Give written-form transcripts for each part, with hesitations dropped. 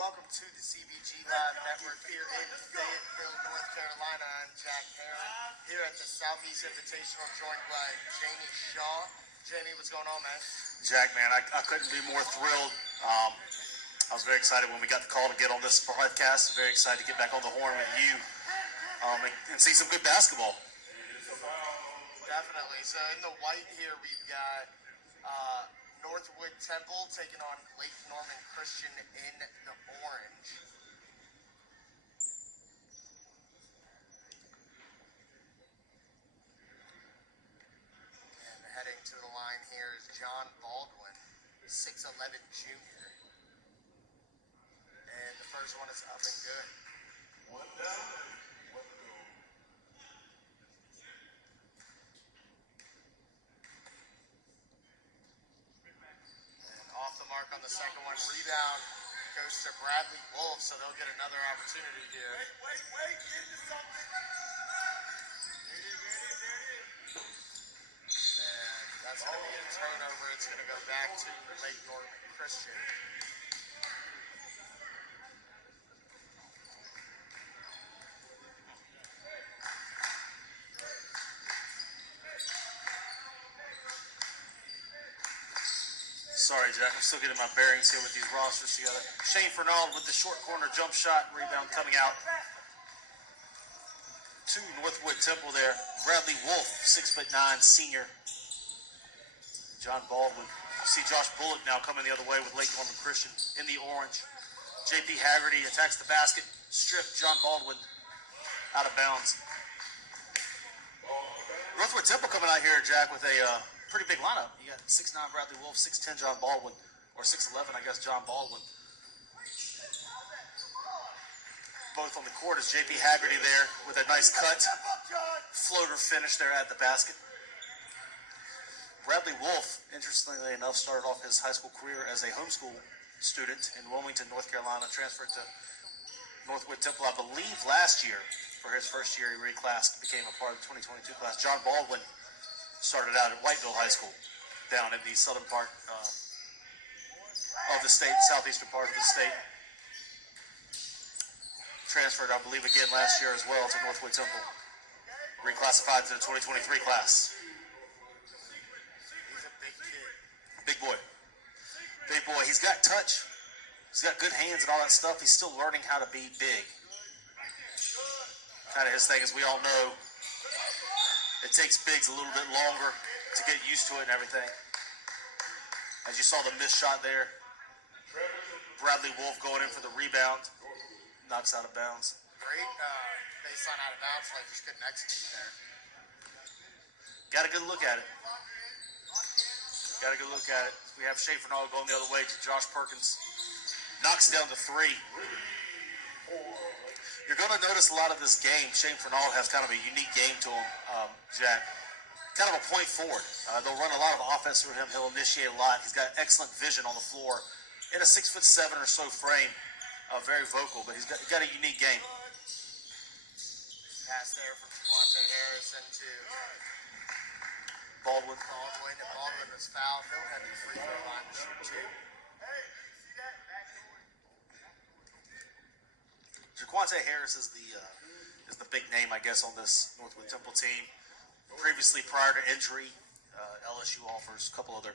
Welcome to the CBG Live Network here in Fayetteville, North Carolina. I'm Jack Herron here at the Southeast Invitational, joined by Jamie Shaw. Jamie, what's going on, man? Jack, man, I couldn't be more thrilled. I was very excited when we got the call to get on this broadcast. Very excited to get back on the horn with you and see some good basketball. Definitely. So in the white here, we've got Northwood Temple taking on Lake Norman Christian in the orange. And heading to the line here is John Baldwin, 6'11" junior. And the first one is up and good. One down, one to go. Off the mark on the second one. Rebound goes to Bradley Wolf, so they'll get another opportunity here. Wait, get into something. There it is. And that's going to be a turnover. It's going to go back to Lake Norman Christian. Sorry, Jack, I'm still getting my bearings here with these rosters together. Shane Fernald with the short corner jump shot, rebound coming out to Northwood Temple there. Bradley Wolf, 6'9", senior. John Baldwin. You see Josh Bullock now coming the other way with Lake Norman Christian in the orange. JP Haggerty attacks the basket, stripped John Baldwin out of bounds. Northwood Temple coming out here, Jack, with a pretty big lineup. You got 6'9" Bradley Wolf, 6'10" John Baldwin, or 6'11", I guess, John Baldwin. Both on the court is JP Haggerty there with a nice cut. Floater finish there at the basket. Bradley Wolf, interestingly enough, started off his high school career as a homeschool student in Wilmington, North Carolina, transferred to Northwood Temple, I believe, last year. For his first year, he reclassed, became a part of the 2022 class. John Baldwin started out at Whiteville High School down in the southern part of the state, southeastern part of the state. Transferred, I believe, again last year as well to Northwood Temple. Reclassified to the 2023 class. He's a big kid. Big boy. Big boy. He's got touch. He's got good hands and all that stuff. He's still learning how to be big. Kind of his thing, as we all know. It takes bigs a little bit longer to get used to it and everything. As you saw the missed shot there, Bradley Wolf going in for the rebound, knocks out of bounds. Great baseline out of bounds, like just couldn't execute there. Got a good look at it. Got a good look at it. We have Shea Fernald going the other way to Josh Perkins. Knocks down to three. You're going to notice a lot of this game. Shane Fernald has kind of a unique game to him, Jack. Kind of a point forward. They'll run a lot of offense through him. He'll initiate a lot. He's got excellent vision on the floor. In a 6'7" or so frame, very vocal, but he's got a unique game. Pass there from Quante Harrison to Baldwin. And Baldwin was fouled. He'll head to the free throw line to shoot two. Jaquante Harris is the big name, I guess, on this Northwood Temple team. Previously, prior to injury, LSU offers a couple other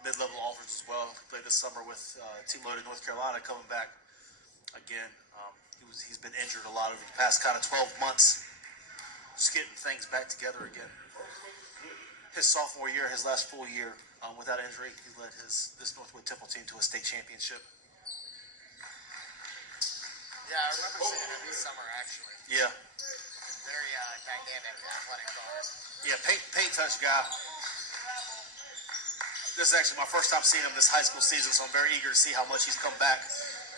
mid-level offers as well. Played this summer with Team Loaded North Carolina, coming back again. He's been injured a lot over the past kind of 12 months, just getting things back together again. His sophomore year, his last full year without injury, he led this Northwood Temple team to a state championship. Yeah, I remember seeing him this summer, actually. Yeah. Very dynamic, athletic guard. Yeah, paint touch guy. This is actually my first time seeing him this high school season, so I'm very eager to see how much he's come back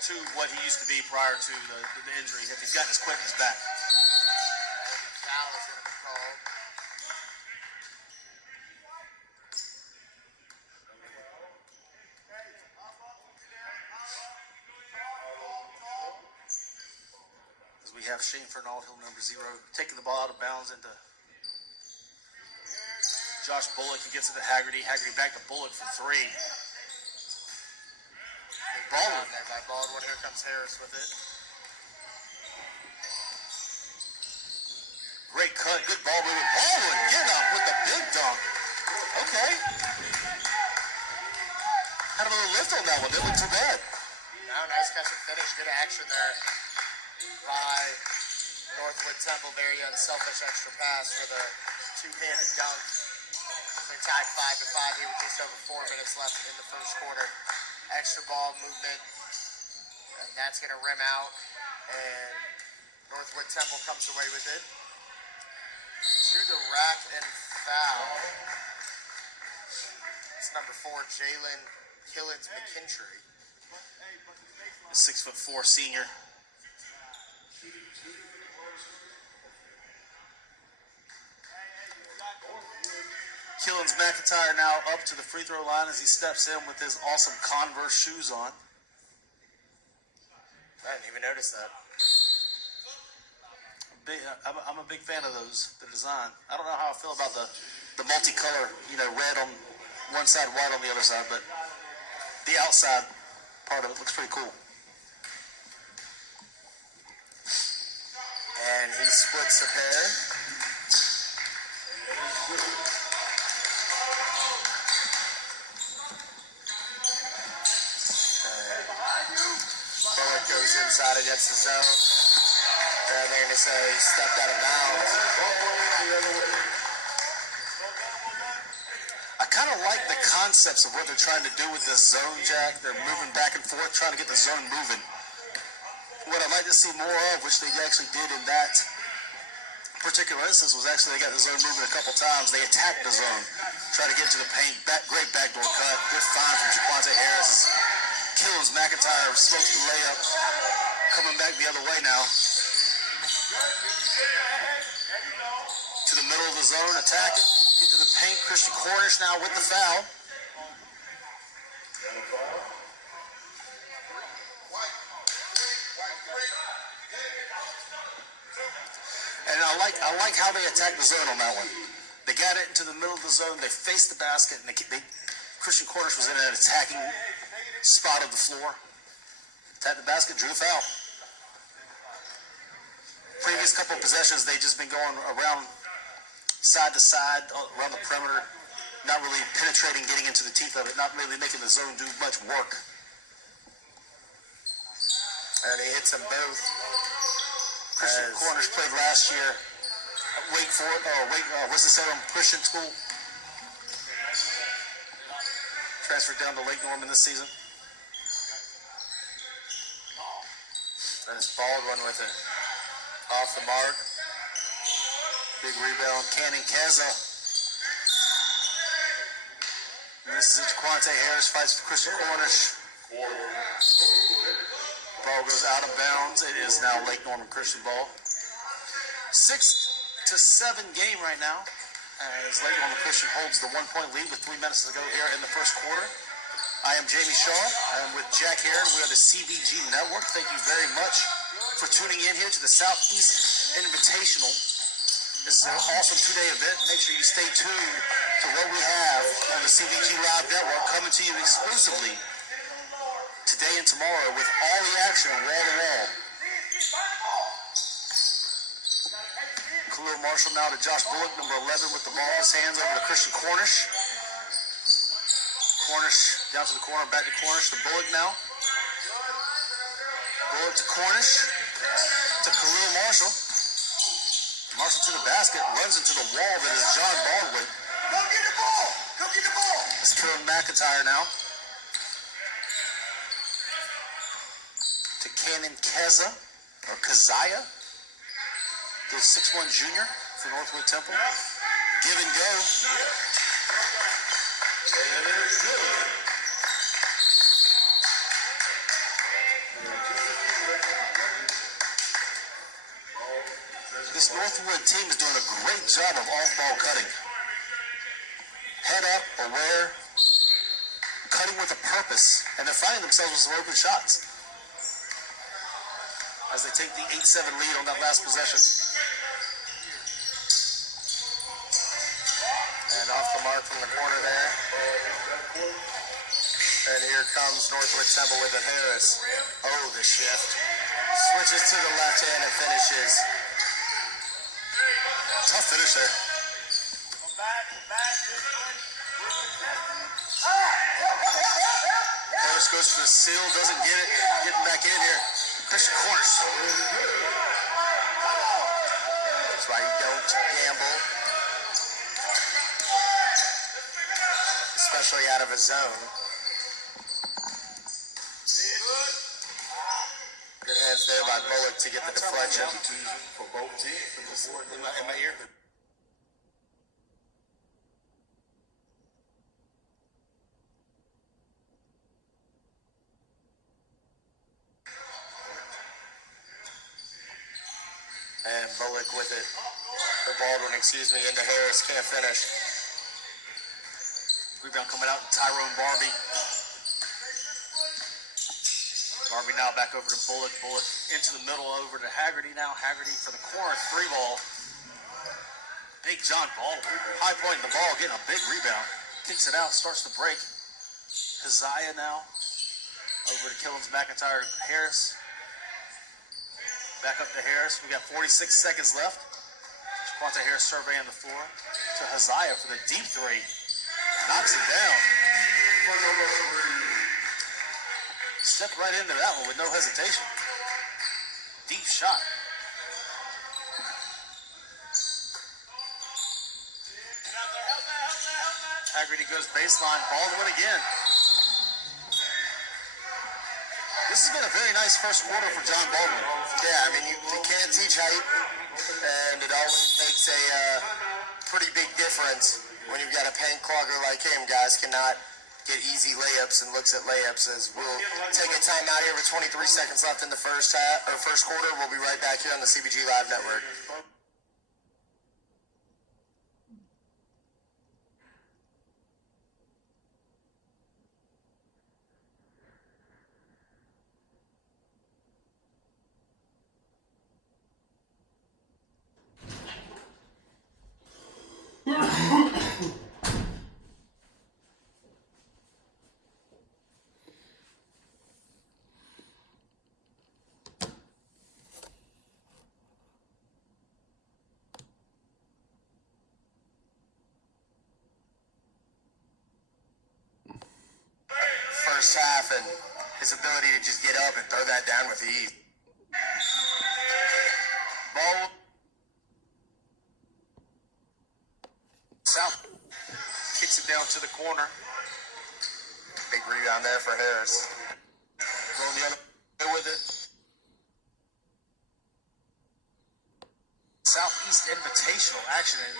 to what he used to be prior to the injury. If he's gotten his quickness back. Foul is going to be called. We have Shane Fernald, Hill number 0, taking the ball out of bounds into Josh Bullock. He gets it to Haggerty. Haggerty back to Bullock for three. Big Baldwin. There by Baldwin. Here comes Harris with it. Great cut. Good ball movement. Baldwin getting up with the big dunk. Okay. Had a little lift on that one. Didn't look too bad. Now, nice catch and finish. Good action there by Northwood Temple. Very unselfish extra pass for the two-handed dunk. They're tied 5-5 here with just over 4 minutes left in the first quarter. Extra ball movement, and that's going to rim out, and Northwood Temple comes away with it. To the rack and foul. It's number 4, Jalen Killins McKintry. The 6'4" senior. Killins McIntyre now up to the free throw line as he steps in with his awesome Converse shoes on. I didn't even notice that. I'm a big fan of those, the design. I don't know how I feel about the multicolor, red on one side, white on the other side, but the outside part of it looks pretty cool. And he splits a pair. Bullock goes inside against the zone. And they're going to say he stepped out of bounds. I kind of like the concepts of what they're trying to do with this zone, Jack. They're moving back and forth, trying to get the zone moving. What I'd like to see more of, which they actually did in that particular instance, was actually they got the zone moving a couple times. They attacked the zone, tried to get to the paint. Great backdoor cut. Good find from Jaquante Harris. Killins McIntyre smokes the layup. Coming back the other way now. To the middle of the zone, attack it. Get to the paint. Christian Cornish now with the foul. And I like how they attacked the zone on that one. They got it into the middle of the zone. They faced the basket, and Christian Cornish was in an attacking spot of the floor. Attacked the basket, drew the foul. Previous couple of possessions, they've just been going around side to side, around the perimeter, not really penetrating, getting into the teeth of it, not really making the zone do much work. And he hits them both. Christian Cornish played last year at what's the Salem Christian School? Transferred down to Lake Norman this season. And it's Baldwin with it. Off the mark. Big rebound. Cannon Keza. Misses it to Quante Harris. Fights for Christian Cornish. Ball goes out of bounds. It is now Lake Norman Christian ball. 6-7 game right now, as Lake Norman Christian holds the 1-point lead with 3 minutes to go here in the first quarter. I am Jamie Shaw. I am with Jack Heron. We are the CVG Network. Thank you very much for tuning in here to the Southeast Invitational. This is an awesome two-day event. Make sure you stay tuned to what we have on the CVG Live Network, coming to you exclusively today and tomorrow with all the action wall-to-wall. Khalil Marshall now to Josh Bullock, number 11, with the ball in his hands over to Christian Cornish. Cornish down to the corner, back to Cornish, to Bullock now. Bullock to Cornish, to Khalil Marshall. Marshall to the basket, runs into the wall that is John Baldwin. Go get the ball! Go get the ball! It's Killin McIntyre now. To Cannon Keza, or Keziah. The 6'1" junior for Northwood Temple. Give and go. This Northwood team is doing a great job of off-ball cutting. Head up, aware, cutting with a purpose, and they're finding themselves with some open shots as they take the 8-7 lead on that last possession. And off the mark from the corner there. And here comes Northwood Temple with it. Harris. Oh, the shift. Switches to the left hand and finishes. Tough finish there. Harris goes for the seal, doesn't get it. Getting back in here. Christian corners. That's why you don't gamble. Especially out of a zone. Good hands there by Bullock to get the deflection. For both teams. In my ear. And Bullock with it. Or Baldwin, excuse me, into Harris. Can't finish. Rebound coming out to Tyrone Barbie. Barbie now back over to Bullock. Bullock into the middle over to Haggerty now. Haggerty for the corner. 3-ball. Big John Baldwin. High point in the ball. Getting a big rebound. Kicks it out. Starts to break. Keziah now. Over to Killens McIntyre. Harris. Back up to Harris. We got 46 seconds left. Quante Harris surveying the floor. To Keziah for the deep three. Knocks it down. Stepped right into that one with no hesitation. Deep shot. Haggerty goes baseline. Baldwin again. This has been a very nice first quarter for John Baldwin. Yeah, I mean, you can't teach height, and it always makes a pretty big difference when you've got a paint clogger like him. Guys cannot get easy layups and looks at layups. As we'll take a timeout here with 23 seconds left in the first quarter. We'll be right back here on the CBG Live Network. First half and his ability to just get up and throw that down with ease. Ball. South kicks it down to the corner. Big rebound there for Harris. Going the other way with it. Southeast Invitational action in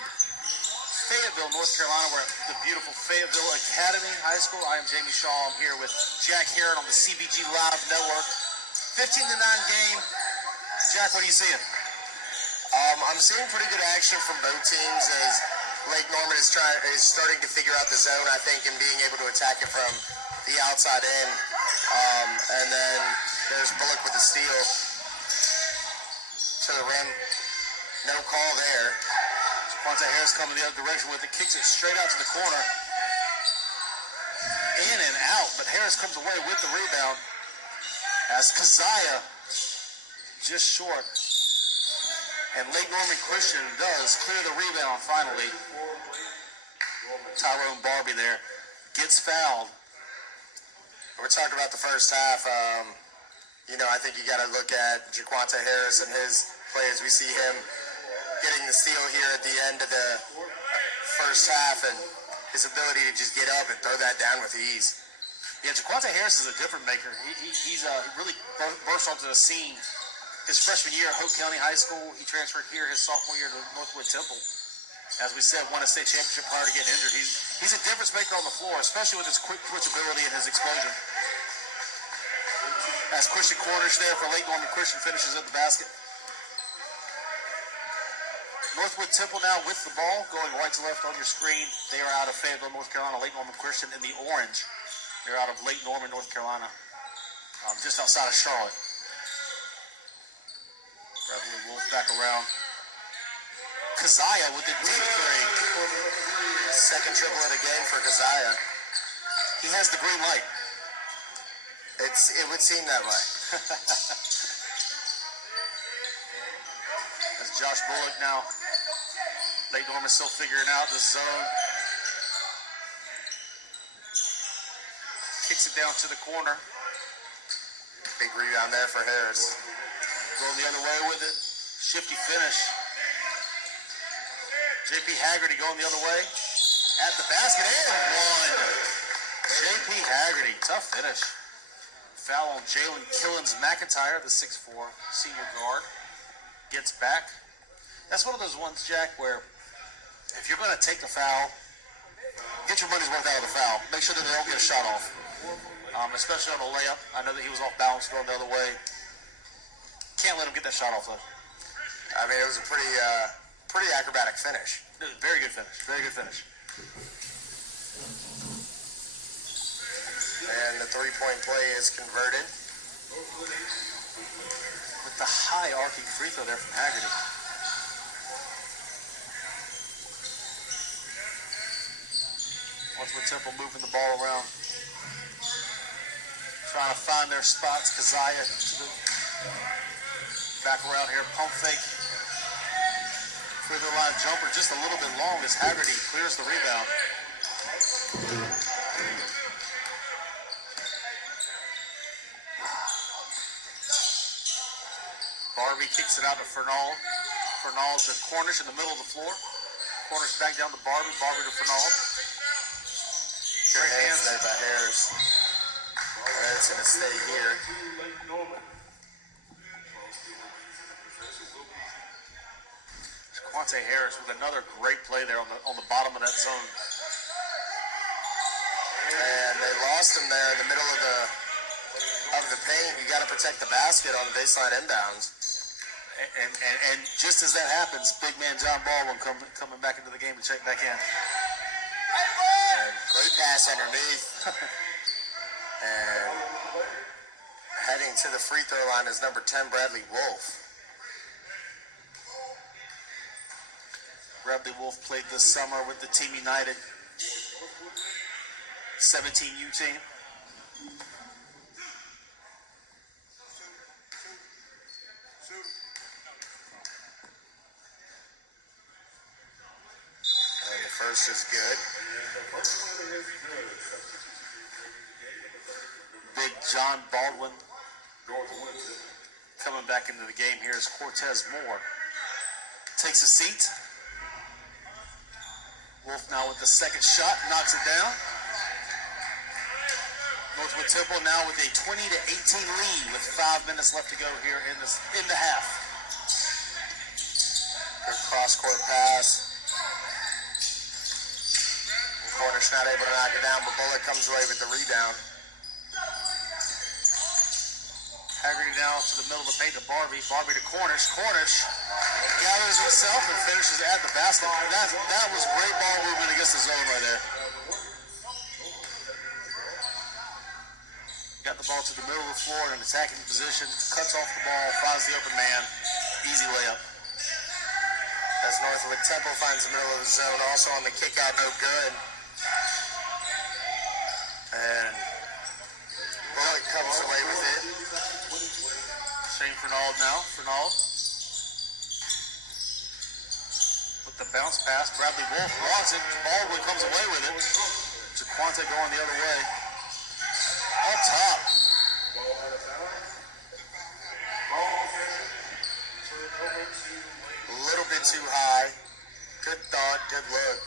Fayetteville, North Carolina. We're at the beautiful Fayetteville Academy High School. I am Jamie Shaw. I'm here with Jack Heron on the CBG Live Network. 15-9 game. Jack, what are you seeing? I'm seeing pretty good action from both teams as Lake Norman is starting to figure out the zone, I think, and being able to attack it from the outside in. And then there's Bullock with the steal to the rim. No call there. Quante Harris coming the other direction with it, kicks it straight out to the corner. In and out, but Harris comes away with the rebound as Keziah just short. And Lake Norman Christian does clear the rebound finally. Tyrone Barbie there gets fouled. We're talking about the first half. I think you got to look at Jaquante Harris and his play as we see him getting the steal here at the end of the first half and his ability to just get up and throw that down with ease. Yeah, Jaquante Harris is a different maker. He really burst onto the scene his freshman year at Hope County High School. He transferred here his sophomore year to Northwood Temple. As we said, won a state championship prior to getting injured. He's a difference maker on the floor, especially with his quick twitch ability and his explosion. As Christian corners there for Lake Norman Christian finishes at the basket. Northwood Temple now with the ball, going right to left on your screen. They are out of Fayetteville, North Carolina. Lake Norman Christian in the orange. They're out of Lake Norman, North Carolina, just outside of Charlotte. Beverly Wolf back around. Keziah with the deep three. Second triple of the game for Keziah. He has the green light. It would seem that way. As Josh Bullock now. Lake Norman still figuring out the zone. Kicks it down to the corner. Big rebound there for Harris. Going the other way with it. Shifty finish. J.P. Haggerty going the other way. At the basket and one. J.P. Haggerty, tough finish. Foul on Jalen Killens-McIntyre, the 6'4" senior guard. Gets back. That's one of those ones, Jack, where if you're going to take the foul, get your money's worth out of the foul. Make sure that they don't get a shot off. Especially on a layup. I know that he was off balance going the other way. Can't let him get that shot off, though. I mean, it was a pretty acrobatic finish. Very good finish. Very good finish. And the three-point play is converted. With the high arcing free throw there from Haggerty. Northwood Temple moving the ball around. Trying to find their spots. Kazaya to the back around here. Pump fake. Free throw line jumper just a little bit long as Haggerty clears the rebound. Barbie kicks it out to Fernald. Fernald to Cornish in the middle of the floor. Cornish back down to Barbie. Barbie to Fernald. Great hands there by Harris. It's going to stay here. Quante Harris with another great play there on the bottom of that zone. And they lost him there in the middle of the paint. You got to protect the basket on the baseline inbounds. And just as that happens, big man John Baldwin coming back into the game to check back in. And great pass underneath. And heading to the free throw line is number 10, Bradley Wolf. Bradley Wolf played this summer with the Team United 17U team. And the first is good. Big John Baldwin coming back into the game here as Cortez Moore takes a seat. Wolf now with the second shot, knocks it down. Northwood Temple now with a 20-18 lead with 5 minutes left to go here in the half. Good cross-court pass. And Cornish not able to knock it down, but Bullock comes away with the rebound. Haggerty now to the middle of the paint to Barbie. Barbie to Cornish. Cornish gathers himself and finishes at the basket. That was great ball movement against the zone right there. Got the ball to the middle of the floor in an attacking position. Cuts off the ball, finds the open man. Easy layup. As Northwood Temple finds the middle of the zone. Also on the kick out, no good. And Bullock comes away with it. Shane Fernald now. Fernald. With the bounce pass. Bradley Wolf wants it. Baldwin comes away with it. Jaquante going the other way. Up top. A little bit too high. Good thought, good look.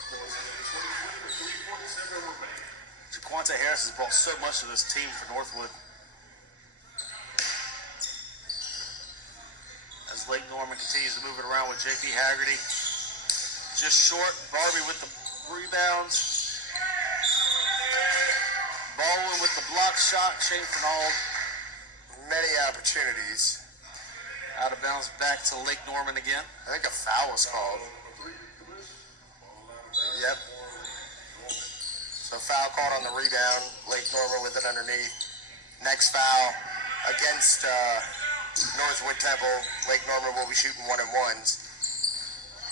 Jaquante Harris has brought so much to this team for Northwood. As Lake Norman continues to move it around with J.P. Haggerty. Just short. Barbie with the rebounds. Baldwin with the block shot. Shane Fernald. Many opportunities. Out of bounds back to Lake Norman again. I think a foul was called. Yep. So foul called on the rebound. Lake Norman with it underneath. Next foul against Northwood Temple. Lake Norman will be shooting 1-and-1s.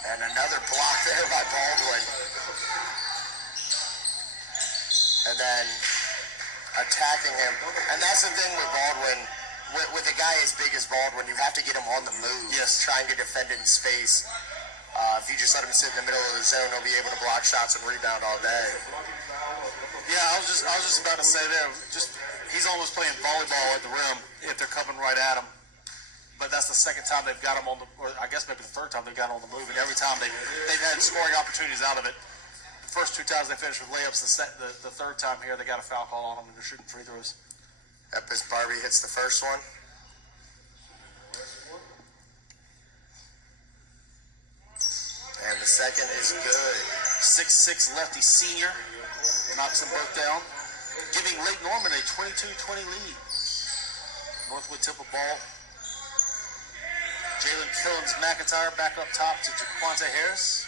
And another block there by Baldwin. And then attacking him. And that's the thing with Baldwin. With a guy as big as Baldwin, you have to get him on the move. Yes. Trying to defend in space. If you just let him sit in the middle of the zone, he'll be able to block shots and rebound all day. Yeah, I was just about to say there. He's almost playing volleyball at the rim if they're coming right at him. But that's the second time they've got him on the, or I guess maybe the third time they've got him on the move, and every time they've had scoring opportunities out of it. The first 2 times they finished with layups. The third time here they got a foul call on them and they're shooting free throws. Epis Barbie hits the first one. And the second is good. 6'6" lefty senior knocks them both down, giving Lake Norman a 22-20 lead. Northwood Temple ball. Jalen Killens McIntyre back up top to Jaquante Harris.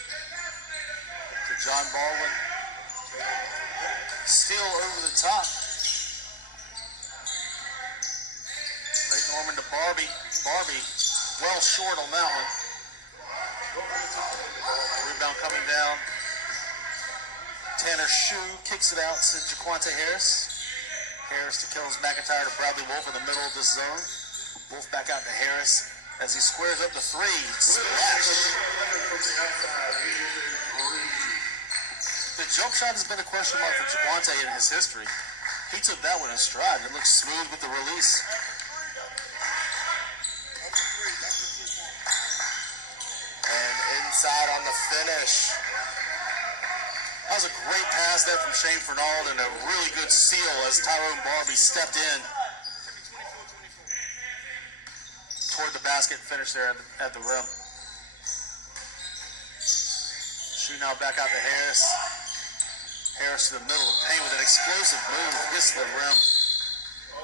To John Baldwin. Steal over the top. Lake Norman to Barbie. Barbie well short on that one. Rebound coming down. Tanner Shue kicks it out to Jaquante Harris. Harris to Killens McIntyre to Bradley Wolf in the middle of this zone. Wolf back out to Harris as he squares up the three. Splash. The jump shot has been a question mark for Jaquante in his history. He took that one in stride. It looks smooth with the release. And inside on the finish. That was a great pass there from Shane Fernald and a really good steal as Tyrone Barbie stepped in toward the basket and finished there at the rim. Shue now back out to Harris. Harris to the middle of the paint with an explosive move. Gets to the rim.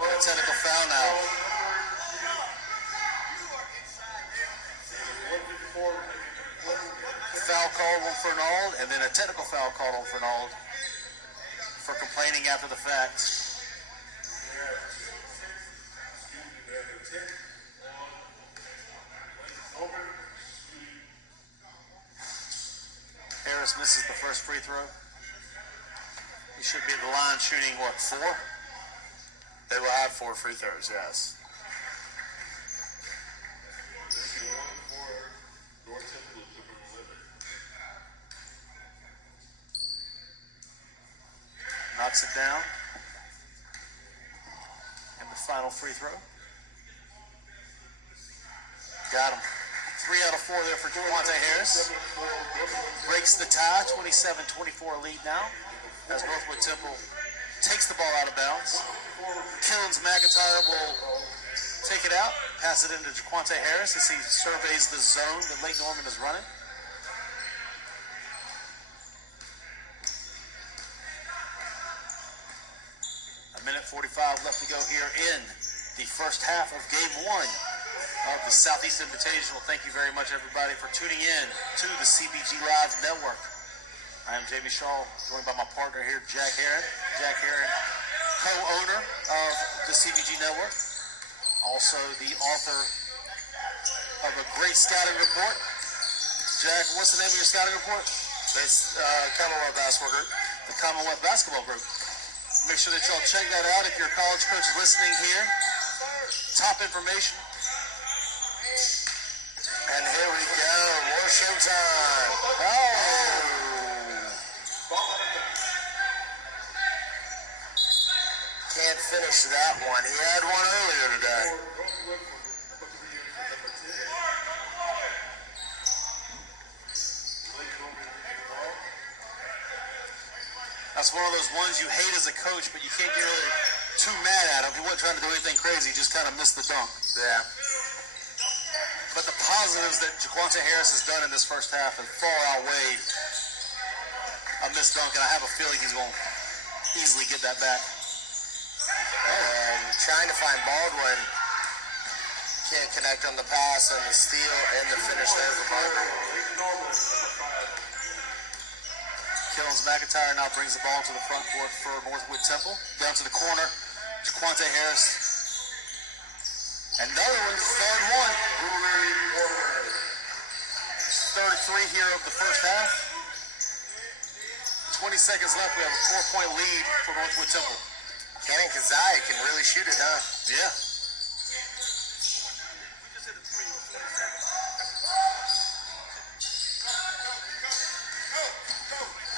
A technical foul now. Foul called on Fernald, and then a technical foul called on Fernald for complaining after the fact. Harris misses the first free throw. He should be at the line shooting, what, 4? They will have 4 free throws, yes. Knocks it down. And the final free throw. Got him. 3 out of 4 there for Jaquante Harris. Breaks the tie, 27-24 lead now, as Northwood Temple takes the ball out of bounds. Killens McIntyre will take it out, pass it into Jaquante Harris as he surveys the zone that Lake Norman is running. A minute 45 left to go here in the first half of game 1 of the Southeast Invitational. Thank you very much, everybody, for tuning in to the CBG Live Network. I am Jamie Shaw, joined by my partner here, Jack Heron. Jack Heron, co-owner of the CBG Network, also the author of a great scouting report. Jack, what's the name of your scouting report? It's Commonwealth Basketball Group. The Commonwealth Basketball Group. Make sure that y'all check that out if you're a college coach listening here. Top information. And here we go. More showtime. Can't finish that one. He had one earlier today. That's one of those ones you hate as a coach, but you can't get really too mad at him. He wasn't trying to do anything crazy. He just kind of missed the dunk. Yeah. But the positives that Jaquante Harris has done in this first half have far outweighed a missed dunk, and I have a feeling he's going to easily get that back. And trying to find Baldwin. Can't connect on the pass and the steal and the finish there for Baldwin. Killens McIntyre now brings the ball to the front court for Northwood Temple. Down to the corner, Jaquante Harris. Another one, third one. Third 3 here of the first half. 20 seconds left. We have a 4-point lead for Northwood Temple. Cannon Kazai can really shoot it, huh? Yeah.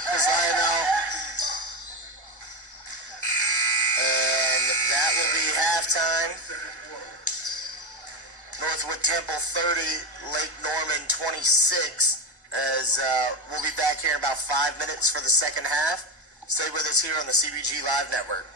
Kazai now. And that will be halftime. Northwood Temple 30, Lake Norman 26. As we'll be back here in about 5 minutes for the second half. Stay with us here on the CBG Live Network.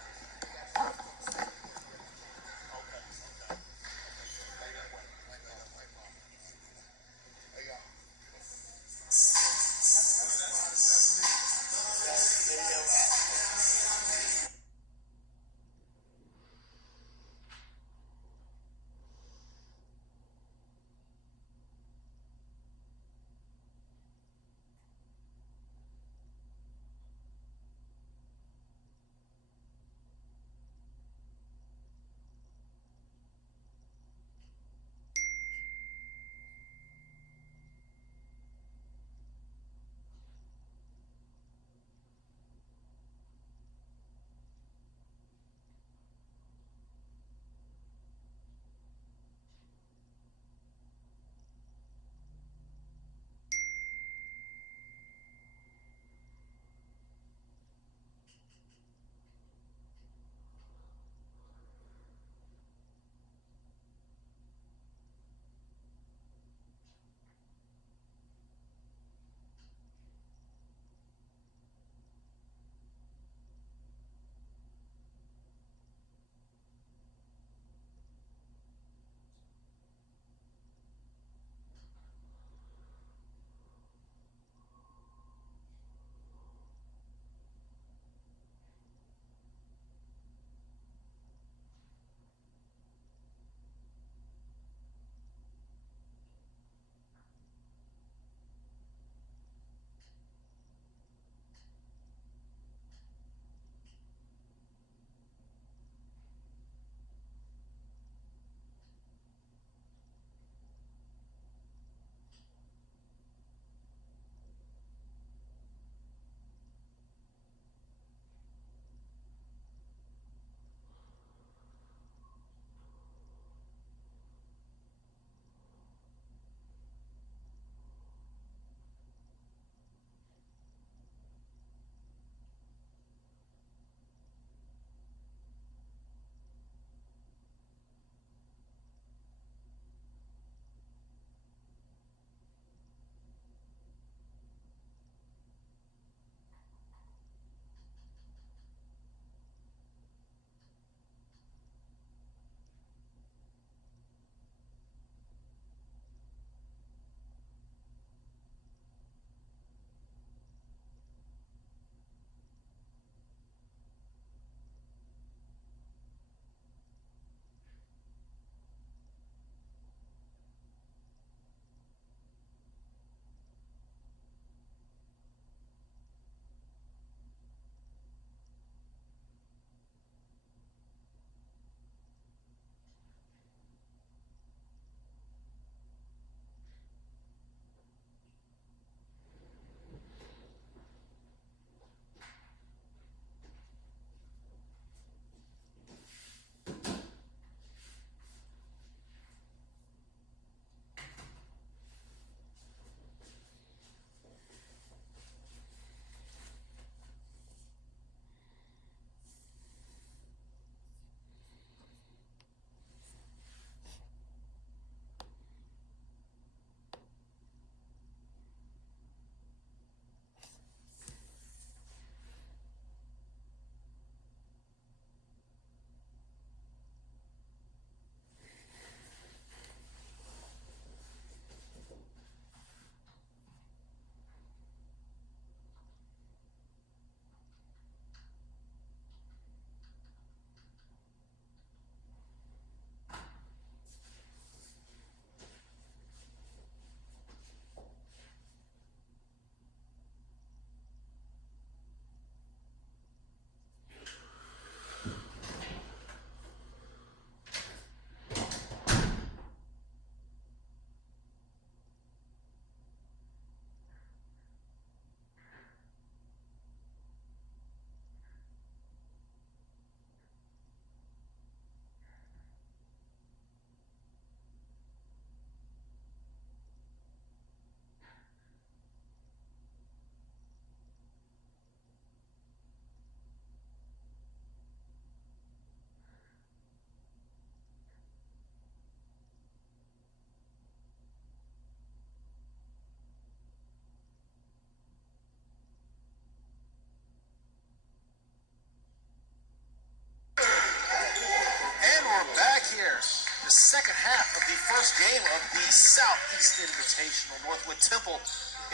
the second half of the first game of the Southeast Invitational. Northwood Temple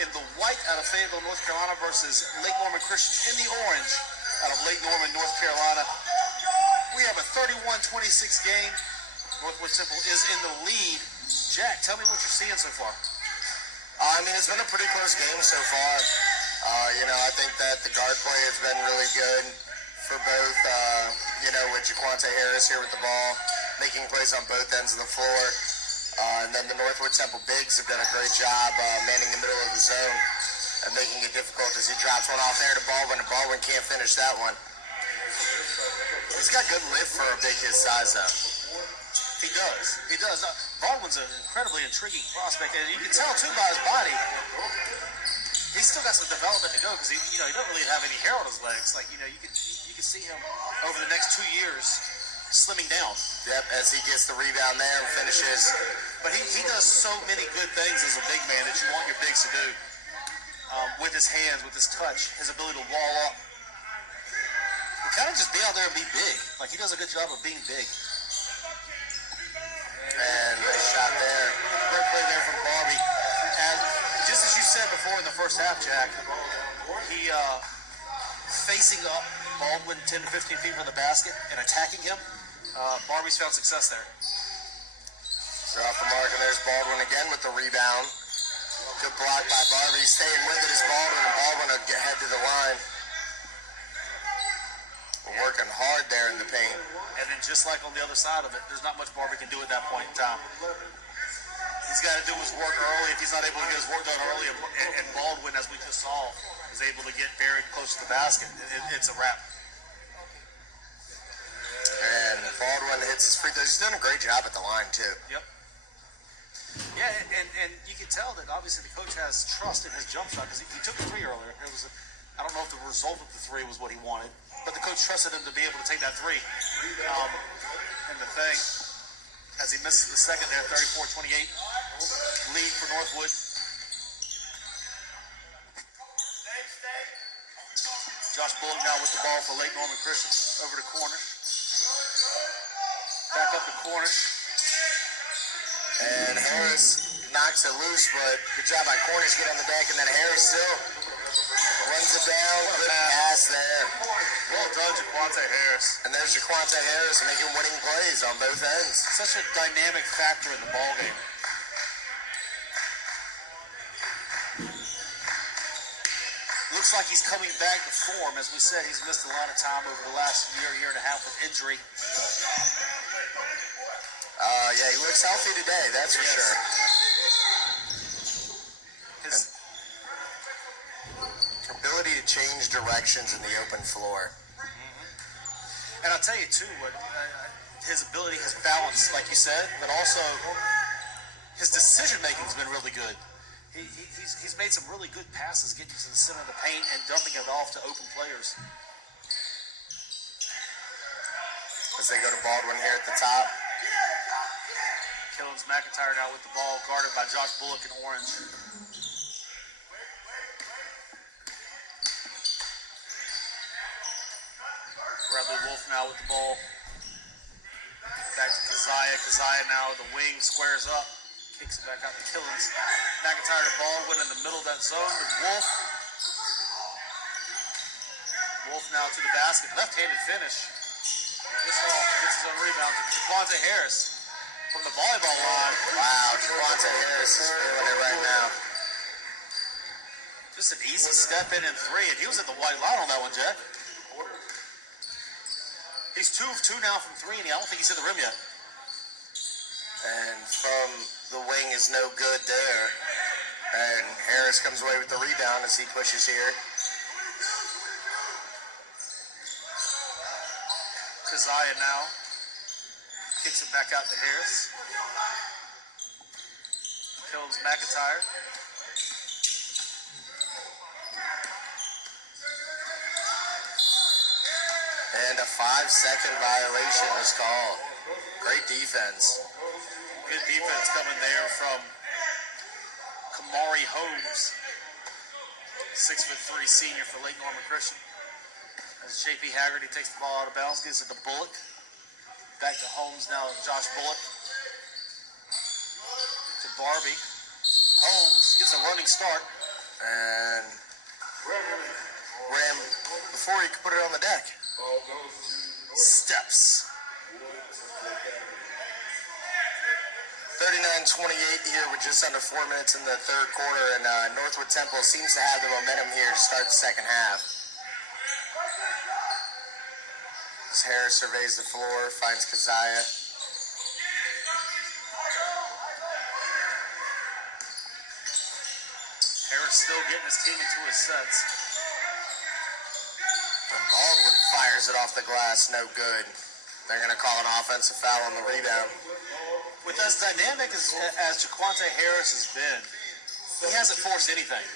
in the white out of Fayetteville, North Carolina versus Lake Norman Christian in the orange out of Lake Norman, North Carolina. We have a 31-26 game. Northwood Temple is in the lead. Jack, tell me what you're seeing so far. I mean, it's been a pretty close game so far. I think that the guard play has been really good for both, with Jaquante Harris here with the ball, making plays on both ends of the floor. And then the Northwood Temple bigs have done a great job manning the middle of the zone and making it difficult as he drops one off there to Baldwin, and Baldwin can't finish that one. He's got good lift for a big his size, though. He does. Baldwin's an incredibly intriguing prospect, and you can tell, too, by his body. He's still got some development to go because he doesn't really have any hair on his legs. Like, you can see him over the next 2 years slimming down. Yep, as he gets the rebound there and finishes. But he does so many good things as a big man that you want your bigs to do. With his hands, with his touch, his ability to wall up. And kind of just be out there and be big. Like, he does a good job of being big. And nice shot there. Great play there from Barbie. And just as you said before in the first half, Jack, he facing up Baldwin 10 to 15 feet from the basket and attacking him. Barbie's found success there. So off the mark, and there's Baldwin again with the rebound. Good block by Barbie. Staying with it is Baldwin, and Baldwin will head to the line. We're working hard there in the paint. And then just like on the other side of it, there's not much Barbie can do at that point in time. He's got to do his work early. If he's not able to get his work done early, and Baldwin, as we just saw, is able to get very close to the basket, it's a wrap. And Baldwin hits his free throws. He's done a great job at the line, too. Yep. Yeah, and you can tell that obviously the coach has trust in his jump shot because he took a three earlier. I don't know if the result of the three was what he wanted, but the coach trusted him to be able to take that three. And the thing, as he misses the second there, 34-28, lead for Northwood. Josh Bullock now with the ball for Lake Norman Christian. Over to Cornish. Back up to Cornish. And Harris knocks it loose, but good job by Cornish getting on the deck, and then Harris still runs it down. Good pass there. Well done, Jaquante Harris. And there's Jaquante Harris making winning plays on both ends. Such a dynamic factor in the ballgame. Looks like he's coming back to form. As we said, he's missed a lot of time over the last year and a half with injury. Yeah, he looks healthy today, that's for sure. His ability to change directions in the open floor. And I'll tell you, too, his ability, his balance, like you said, but also his decision-making has been really good. He's made some really good passes getting to the center of the paint and dumping it off to open players. As they go to Baldwin here at the top. Killens McIntyre now with the ball, guarded by Josh Bullock in orange. Bradley Wolf now with the ball. Back to Keziah. Keziah now the wing, squares up. Kicks it back out to Killens. McIntyre to Baldwin in the middle of that zone to Wolf. Wolf now to the basket. Left-handed finish. This ball gets his own rebound to Jaquante Harris from the volleyball line. Wow, Jaquante Harris is feeling it right now. Just an easy step in and three, and he was at the white line on that one, Jack. He's 2 of 2 now from three, and I don't think he's hit the rim yet. And from the wing is no good there. And Harris comes away with the rebound as he pushes here. Keziah now kicks it back out to Harris. Kills McIntyre. And a 5-second violation was called. Great defense. Good defense coming there from Kamari Holmes. 6'3" senior for Lake Norman Christian. As J.P. Haggerty takes the ball out of bounds, gives it to Bullock. Back to Holmes now, Josh Bullock. To Barbie. Holmes gets a running start. And ran before he could put it on the deck. Steps. 39-28 here with just under 4 minutes in the third quarter, and Northwood Temple seems to have the momentum here to start the second half. As Harris surveys the floor, finds Keziah. Harris still getting his team into his sets. And Baldwin fires it off the glass, no good. They're going to call an offensive foul on the rebound. With as dynamic as Jaquante Harris has been, he hasn't forced anything.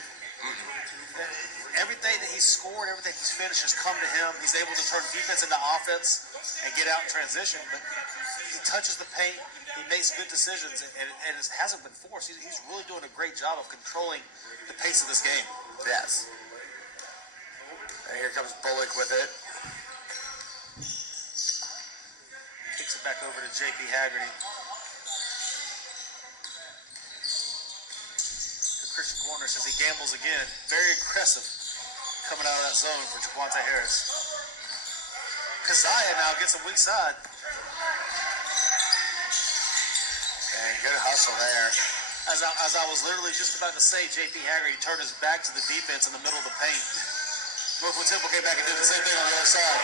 Everything that he's scored, everything he's finished has come to him. He's able to turn defense into offense and get out in transition, but he touches the paint, he makes good decisions, and it hasn't been forced. He's really doing a great job of controlling the pace of this game. Yes. And here comes Bullock with it. Kicks it back over to J.P. Haggerty. Christian Corner says he gambles again. Very aggressive coming out of that zone for Jaquante Harris. Keziah now gets a weak side. And good hustle there. As I was literally just about to say, J.P. Haggerty turned his back to the defense in the middle of the paint. Northwood Temple came back and did the same thing on the other side.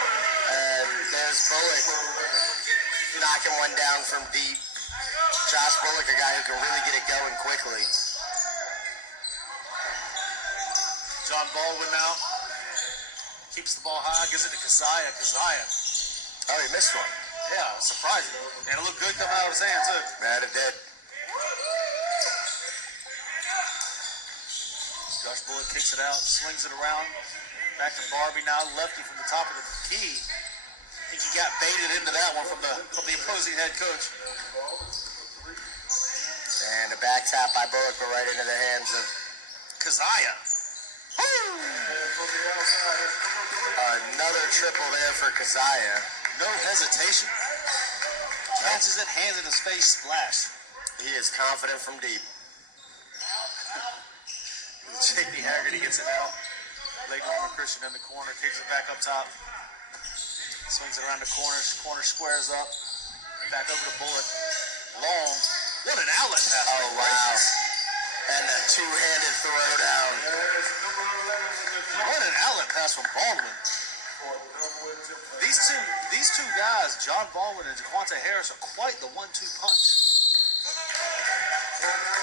And there's Bullock knocking one down from deep. Josh Bullock, a guy who can really get it going quickly. John Baldwin now keeps the ball high, gives it to Keziah. Keziah. Oh, he missed one. Yeah, surprising. And it looked good coming out of his hand, too. Man, it did. Josh Bullock kicks it out, swings it around. Back to Barbie now, lefty from the top of the key. I think he got baited into that one from the opposing head coach. And a back tap by Bullock, but right into the hands of Keziah. Another triple there for Keziah. No hesitation. Catches it, hands in his face, splash. He is confident from deep. J.P. Haggerty gets it out. Lake Norman Christian in the corner, takes it back up top. Swings it around the corner. Corner squares up. Back over to Bullock. Long. What an outlet pass. Oh, wow. And a two-handed throwdown. What an outlet pass from Baldwin. These two guys, John Baldwin and Jaquante Harris, are quite the 1-2 punch.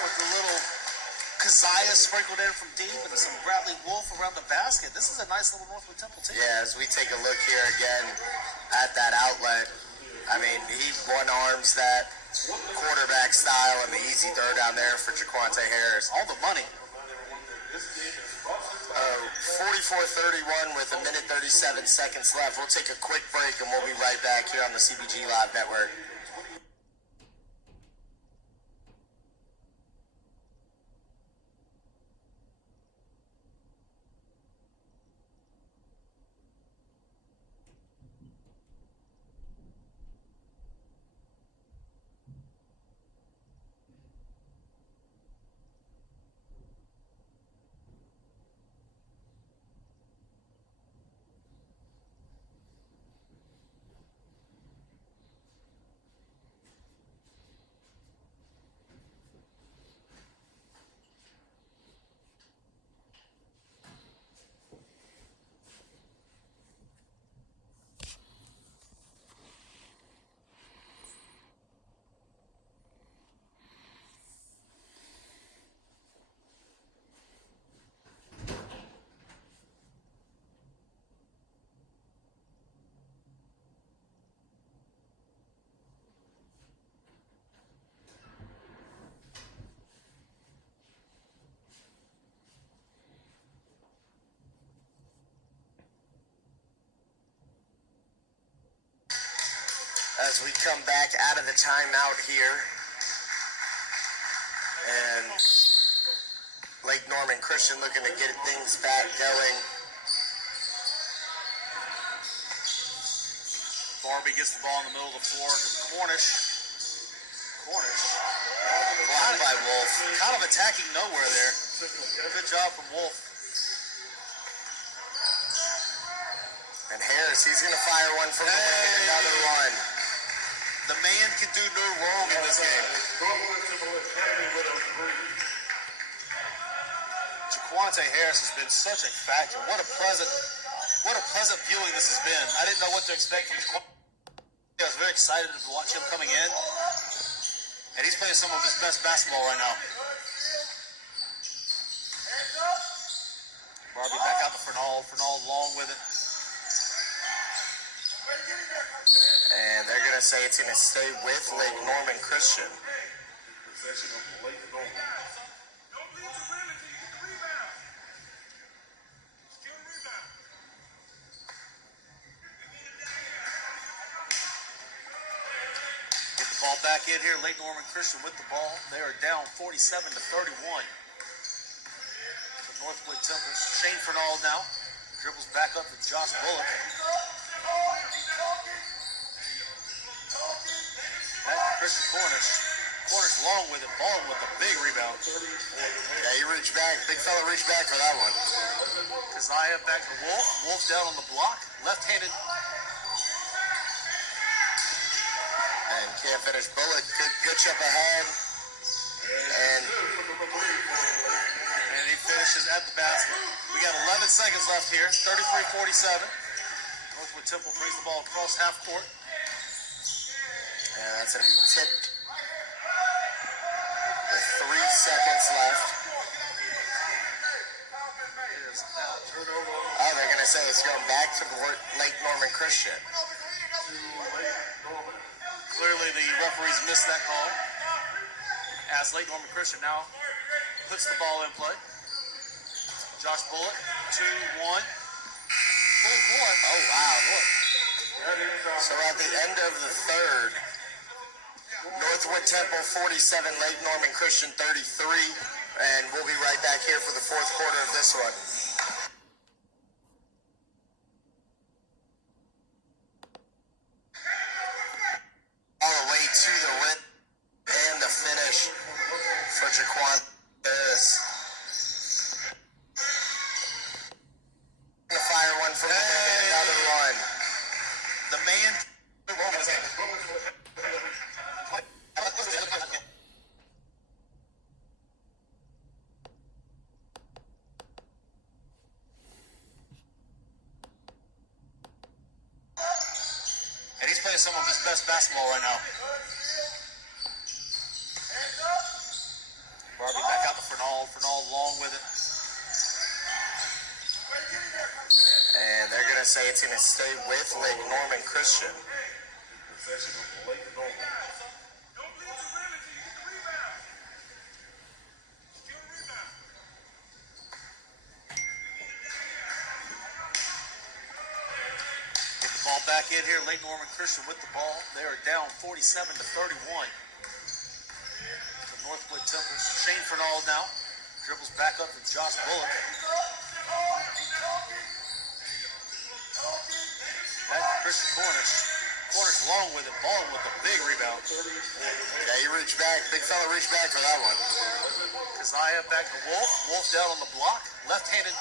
With the little Keziah sprinkled in from deep and some Bradley Wolf around the basket. This is a nice little Northwood Temple team. Yeah, as we take a look here again at that outlet, I mean, he one-arms that quarterback style and the easy throw down there for Jaquante Harris. All the money. 44-31 with a minute 37 seconds left. We'll take a quick break and we'll be right back here on the CBG Live Network. As we come back out of the timeout here, and Lake Norman Christian looking to get things back going. Barbie gets the ball in the middle of the floor to Cornish. Blocked by Wolf. Kind of attacking nowhere there. Good job from Wolf. And Harris, he's going to fire one from the wing, another one. The man can do no wrong in this game. Jaquante Harris has been such a factor. What a pleasant viewing this has been. I didn't know what to expect from Jaquante. I was very excited to watch him coming in. And he's playing some of his best basketball right now. Barbie back out to Fernald. Fernald long with it. And they're going to say it's going to stay with Lake Norman Christian. Possession of Lake Norman. Get the ball back in here. Lake Norman Christian with the ball. They are down 47-31. The Northwood Temple. Shane Fernald now. Dribbles back up to Josh Bullock. Christian Cornish long with it, balling with a big rebound. Yeah, he reached back. Big fella reached back for that one. Keziah back to Wolf. Wolf down on the block. Left-handed. And can't finish. Bullock, good chip ahead. And he finishes at the basket. We got 11 seconds left here. 33-47. Northwood Temple brings the ball across half court. and that's going to be tipped with 3 seconds left. Oh, they're going to say it's going back to Lake Norman Christian. Clearly the referees missed that call. As Lake Norman Christian now puts the ball in play. Josh Bullock, 2-1. Full court. Oh, wow. So at the end of the third, Northwood Temple 47, Lake Norman Christian 33. And we'll be right back here for the fourth quarter of this one. All the way to the rim and the finish for Jaquan Harris. Gonna fire one from the rim, another one. The man. And he's playing some of his best basketball right now. Barbie back out to Fernald. Fernald long with it. And they're gonna say it's gonna stay with Lake Norman Christian. Possession of Lake Norman. Get the ball back in here. Lake Norman Christian with the ball. They are down 47-31. The Northwood Temple. Shane Fernald now dribbles back up to Josh Bullock. Back to Christian Cornish. Cornish long with it, balling with a big rebound. Yeah, he reached back. Big fella reached back for that one. Keziah back to Wolf. Wolf down on the block. Left-handed.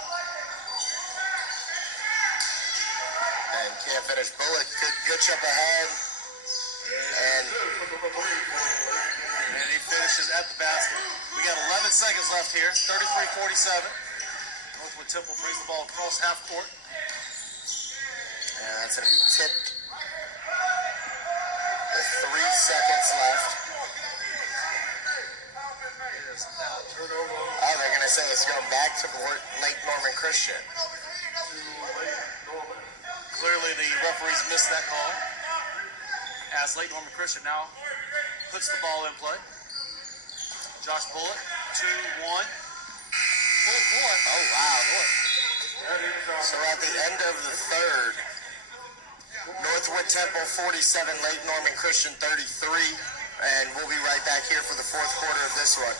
And can't finish. Bullock, good chip ahead. And he finishes at the basket. We got 11 seconds left here. 33-47. Northwood Temple brings the ball across half court. and that's gonna be tipped with 3 seconds left. Oh, they're gonna say it's going back to Lake Norman Christian. Clearly the referees missed that call. As Lake Norman Christian now puts the ball in play. Josh Bullock, 2-1. Full court. Oh, wow. So at the end of the third, Northwood Temple 47, Lake Norman Christian 33. And we'll be right back here for the fourth quarter of this one.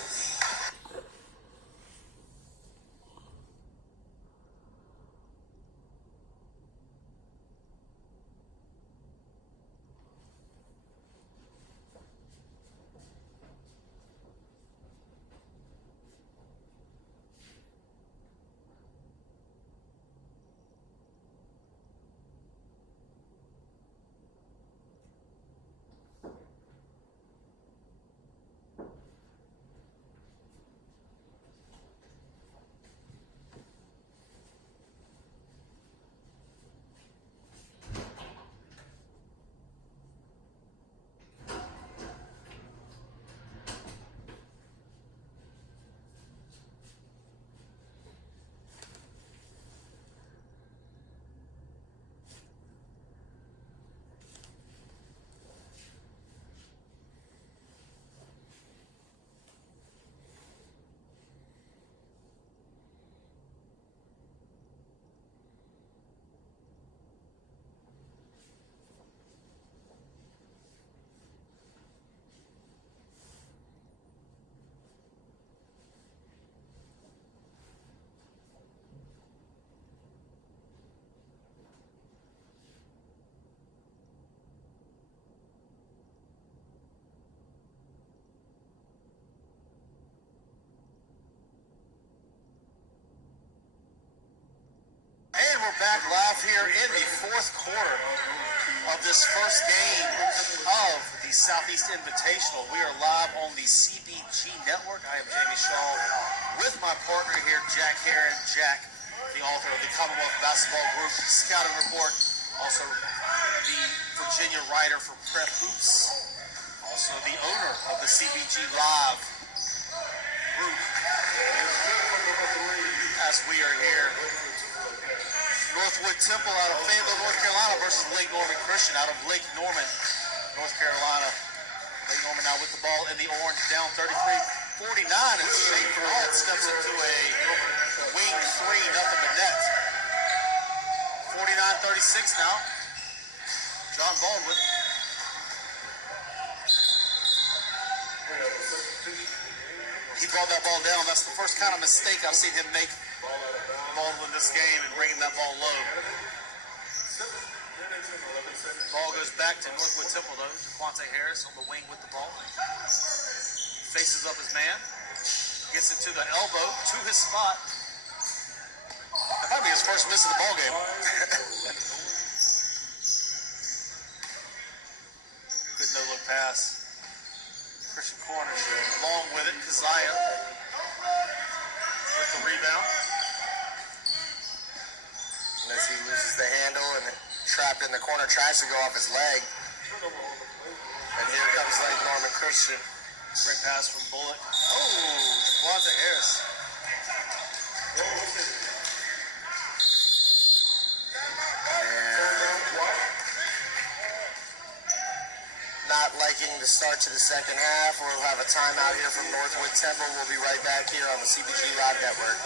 And we're back live here in the fourth quarter of this first game of the Southeast Invitational. We are live on the CBG Network. I am Jamie Shaw with my partner here, Jack Heron. Jack, the author of the Commonwealth Basketball Group Scouting Report, also the Virginia writer for Prep Hoops, also the owner of the CBG Live group. As we are here, Northwood Temple out of Fayetteville, North Carolina versus Lake Norman Christian out of Lake Norman, North Carolina. Lake Norman now with the ball in the orange, down 33-49, and Shane Burnett steps into a wing three, nothing but net. 49-36 now. John Baldwin. He brought that ball down. That's the first kind of mistake I've seen him make, Baldwin, this game, and bringing that ball low. Ball goes back to Northwood Temple, though. Jaquante Harris on the wing with the ball. Faces up his man. Gets it to the elbow, to his spot. That might be his first miss of the ball game. Good no-look pass. Christian Cornish along with it. Keziah with the rebound. And as he loses the handle and trapped in the corner, tries to go off his leg. And here comes Lake Norman Christian. Great pass from Bullock. Oh, Jaquante Harris. Not liking the start to the second half. We'll have a timeout here from Northwood Temple. We'll be right back here on the CBG Live Network.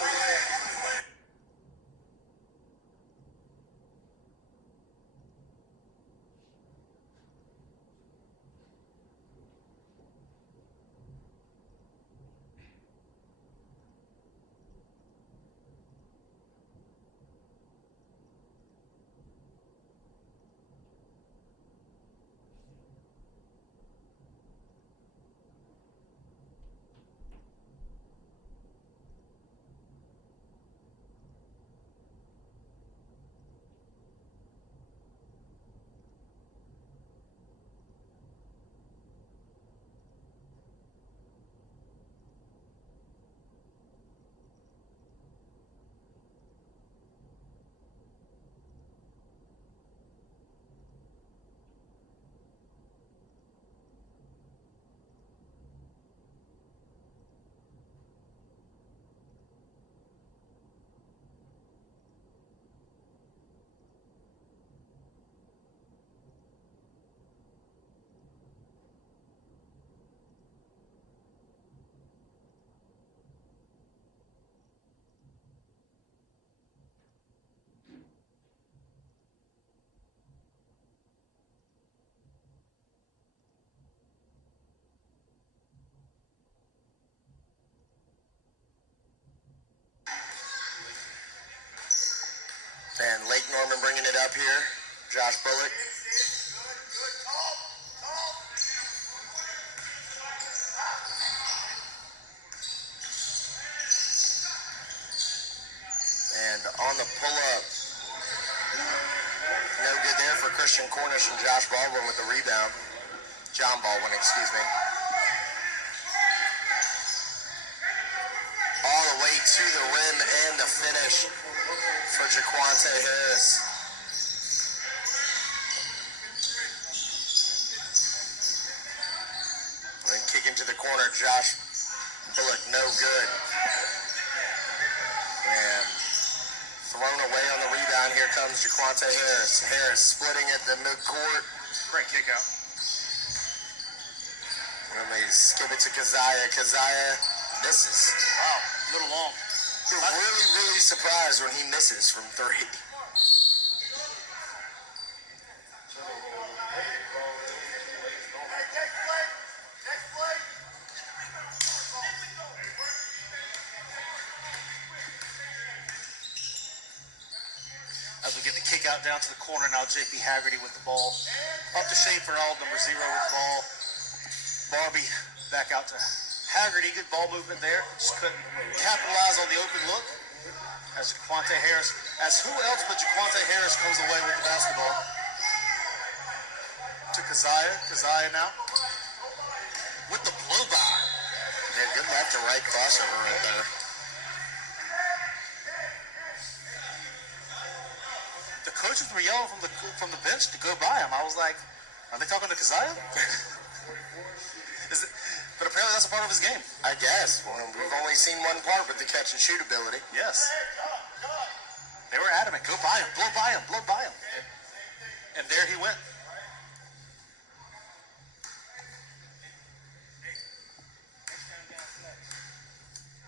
And Lake Norman bringing it up here. Josh Bullock. And on the pull-up, no good there for Christian Cornish and Josh Baldwin with the rebound. John Baldwin, excuse me. All the way to the rim and the finish for Jaquante Harris. And kick into the corner, Josh Bullock, no good. And thrown away on the rebound, here comes Jaquante Harris. Harris splitting at the midcourt. Great kick out. And they skip it to Keziah. Keziah misses. Wow, a little long. You're really, really surprised when he misses from three. As we get the kick out down to the corner now, J.P. Haggerty with the ball. Up to Shane Farrell, number 0 with the ball. Barbie back out to Haggerty. Good ball movement there. Just couldn't capitalize on the open look. As Jaquante Harris As who else but Jaquante Harris comes away with the basketball? To Keziah. Keziah now. With the blow by. Yeah, good left to right crossover right there. The coaches were yelling from the bench to go by him. I was like, are they talking to Keziah? But apparently that's a part of his game. I guess. Well, we've only seen one part with the catch and shoot ability. Yes. They were adamant. Go by him. Blow by him. Blow by him. And there he went.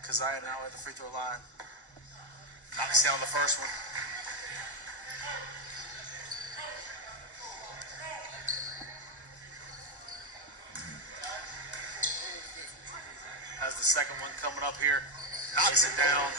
Keziah now at the free throw line. Knocks down the first one. Has the second one coming up here. Knocks it down.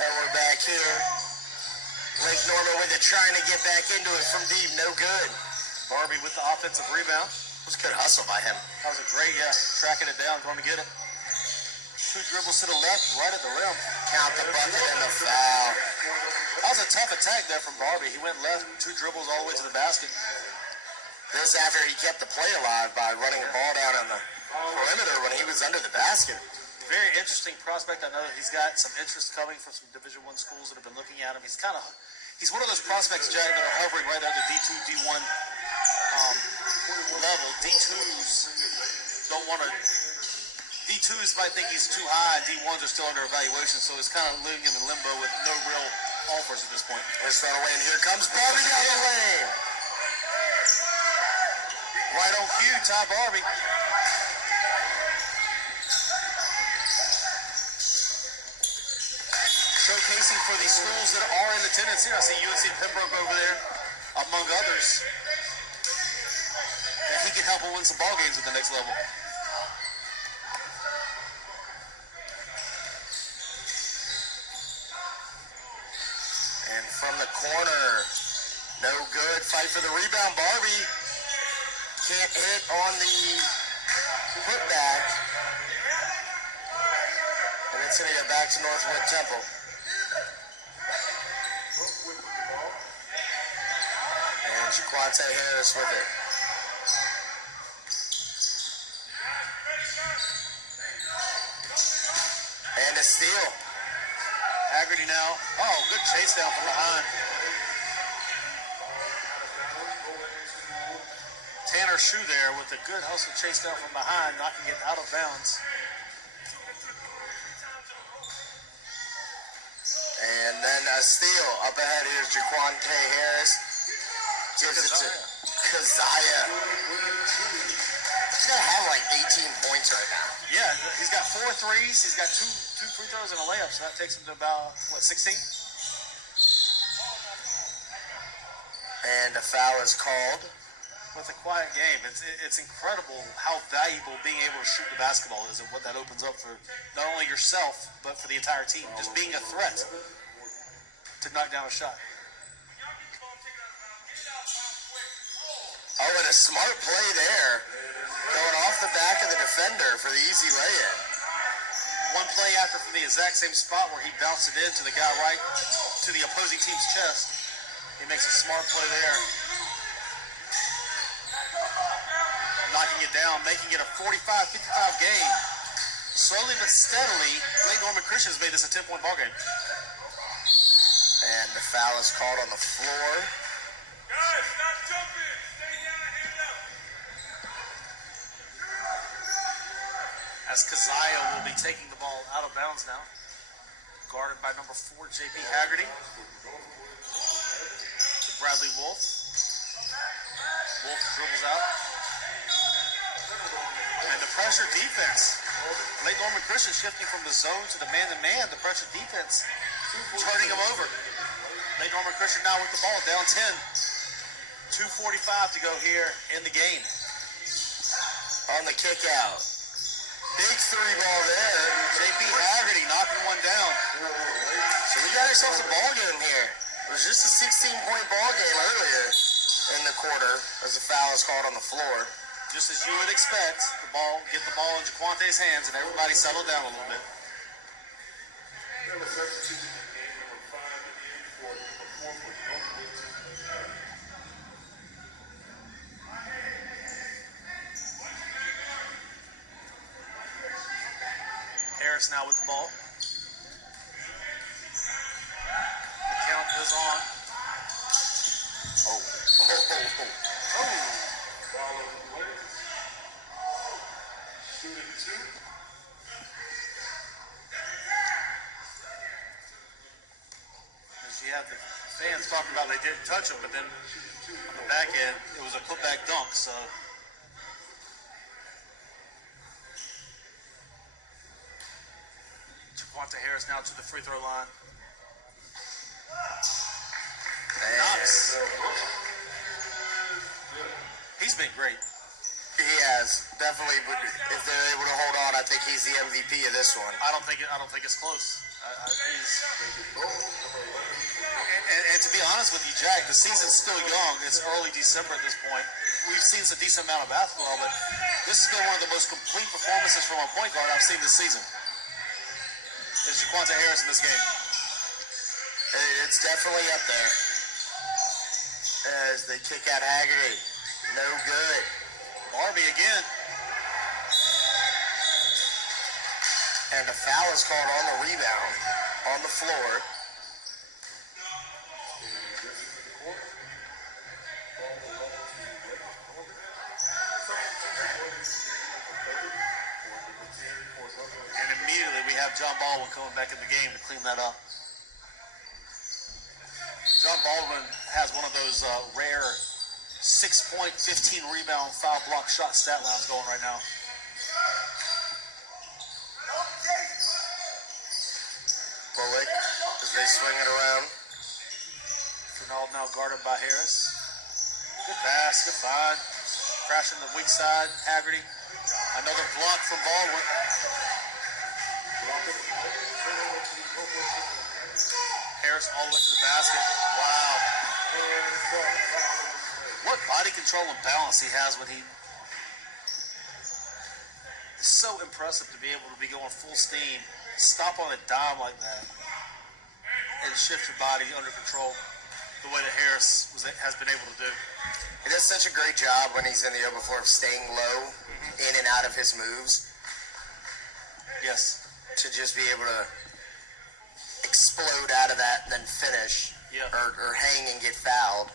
And we're back here. Lake Norman with it, trying to get back into it from deep. No good. Barbie with the offensive rebound. It was a good hustle by him. That was a great, tracking it down, going to get it. Two dribbles to the left, right at the rim. Count the bucket and the foul. That was a tough attack there from Barbie. He went left, two dribbles all the way to the basket. This after he kept the play alive by running the ball down on the perimeter when he was under the basket. Very interesting prospect. I know that he's got some interest coming from some Division I schools that have been looking at him. He's one of those prospects, Jack, that are hovering right at the D2, D1 level. D2s don't want to. D2s might think he's too high, and D1s are still under evaluation, so it's kind of living in the limbo with no real offers at this point. Let's run away, and here comes Barbie down the lane. Right on cue, Ty Barbie. Showcasing for the schools that are in attendance here. I see UNC Pembroke over there, among others. And he can help them win some ball games at the next level. And from the corner, no good. Fight for the rebound. Barbie can't hit on the putback. And it's going to get back to Northwood Temple. And Jaquante Harris with it. And a steal. Haggerty now. Oh, good chase down from behind. Tanner Shue there with a good hustle chase down from behind, knocking it out of bounds. And then a steal. Up ahead, here's Jaquante Harris. Gives it to Keziah. He's going to have like 18 points right now. Yeah, he's got 4 threes. He's got two free throws and a layup, so that takes him to about, 16? And a foul is called. With a quiet game, it's incredible how valuable being able to shoot the basketball is and what that opens up for not only yourself, but for the entire team. Just being a threat to knock down a shot. Oh, and a smart play there. Going off the back of the defender for the easy lay-in. one play after from the exact same spot where he bounced it into the guy right to the opposing team's chest. He makes a smart play there. Knocking it down, making it a 45-55 game. Slowly but steadily, Lake Norman Christian has made this a 10-point ball game. And the foul is called on the floor. Guys, stop jumping. Stay down, hand up. As Kazaya will be taking the ball out of bounds now. Guarded by number 4, J.P. Haggerty. To Bradley Wolf. Wolf dribbles out. And the pressure defense. Lake Norman Christian shifting from the zone to the man-to-man. The pressure defense turning him over. Lake Norman Christian now with the ball, down 10. 2:45 to go here in the game. On the kick out. Big three ball there. J.P. Haggerty knocking one down. So we got ourselves a ball game here. It was just a 16-point ball game earlier in the quarter as the foul is called on the floor. Just as you would expect, get the ball in Jaquante's hands and everybody settle down a little bit. We have a substitution in game number 5 in for number 4 for Northwood. Harris now with the ball. The count is on. Oh. Foul on the play. Shooting 2. As you have the fans talking about they didn't touch him, but then on the back end, it was a putback dunk, so. Jaquante Harris now to the free throw line. Knox. He's been great. He has. Definitely, if they're able to hold on, I think he's the MVP of this one. I don't think it's close. And to be honest with you, Jack, the season's still young. It's early December at this point. We've seen a decent amount of basketball, but this has been one of the most complete performances from a point guard I've seen this season. Is Jaquante Harris in this game? It's definitely up there. As they kick out Haggerty. No good. Barbie again. And the foul is called on the rebound. On the floor. And immediately we have John Baldwin coming back in the game to clean that up. John Baldwin has one of those rare 6-point, 15-rebound, foul block shot stat lines going right now. Bullock, as they swing it around. Fernald now guarded by Harris. Good pass, good find. Crashing the weak side, Haggerty. Another block from Baldwin. Harris all the way to the basket. Wow. What body control and balance he has when he... It's so impressive to be able to be going full steam, stop on a dime like that, and shift your body under control the way that Harris has been able to do. He does such a great job when he's in the open floor of staying low, in and out of his moves. Yes. To just be able to explode out of that and then finish. Yeah. Or hang and get fouled.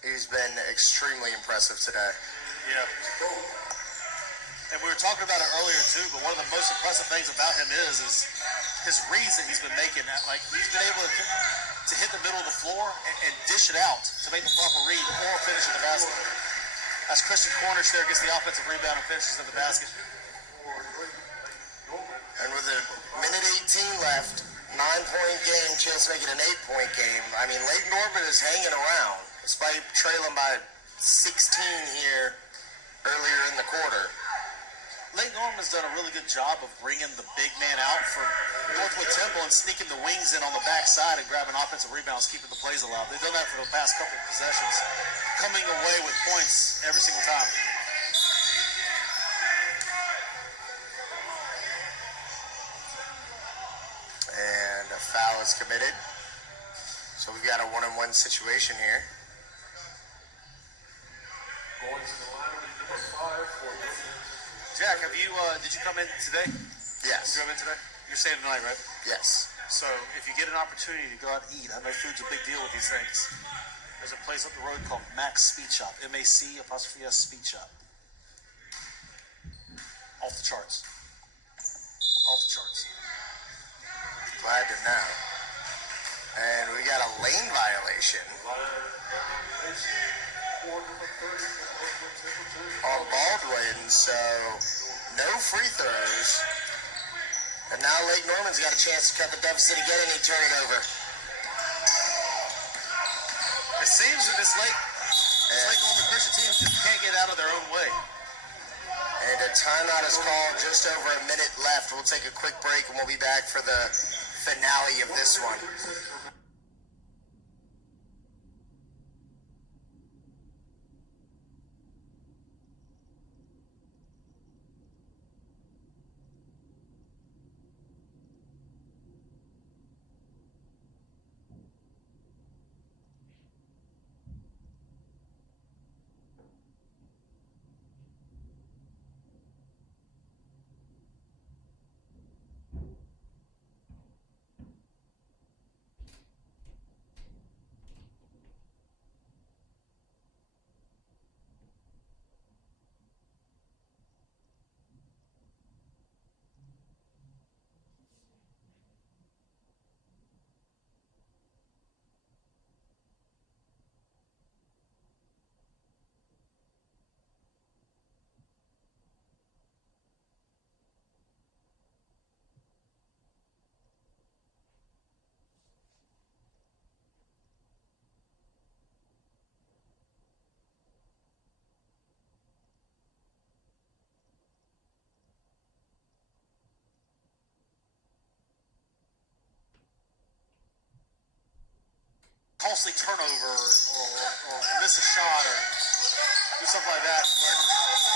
He's been extremely impressive today. Yeah. And we were talking about it earlier too, but one of the most impressive things about him is his reads that he's been making. Like, he's been able to hit the middle of the floor and dish it out to make the proper read or finish in the basket. As Christian Cornish there gets the offensive rebound and finishes in the basket. And with a minute 18 left, 9-point game, chance to make it an 8-point game. I mean, Lake Norman is hanging around, despite trailing by 16 here earlier in the quarter. Lake Norman's done a really good job of bringing the big man out for Northwood Temple and sneaking the wings in on the backside and grabbing offensive rebounds, keeping the plays alive. They've done that for the past couple of possessions, coming away with points every single time. is committed. So we've got a 1-on-1 situation here. Going to the line will be number 5 for Jack, have you, did you come in today? Yes. You drove in today? You're staying tonight, right? Yes. So if you get an opportunity to go out and eat, I know food's a big deal with these things. There's a place up the road called Mac's Speed Shop. MAC''S Speed Shop. Off the charts. Off the charts. Glad to know. And we got a lane violation on Baldwin, so no free throws. And now Lake Norman's got a chance to cut the deficit again, and he turned it over. It seems that this Lake Norman Christian team just can't get out of their own way. And a timeout is called, just over a minute left. We'll take a quick break, and we'll be back for the finale of this one. Costly turnover or miss a shot or do something like that where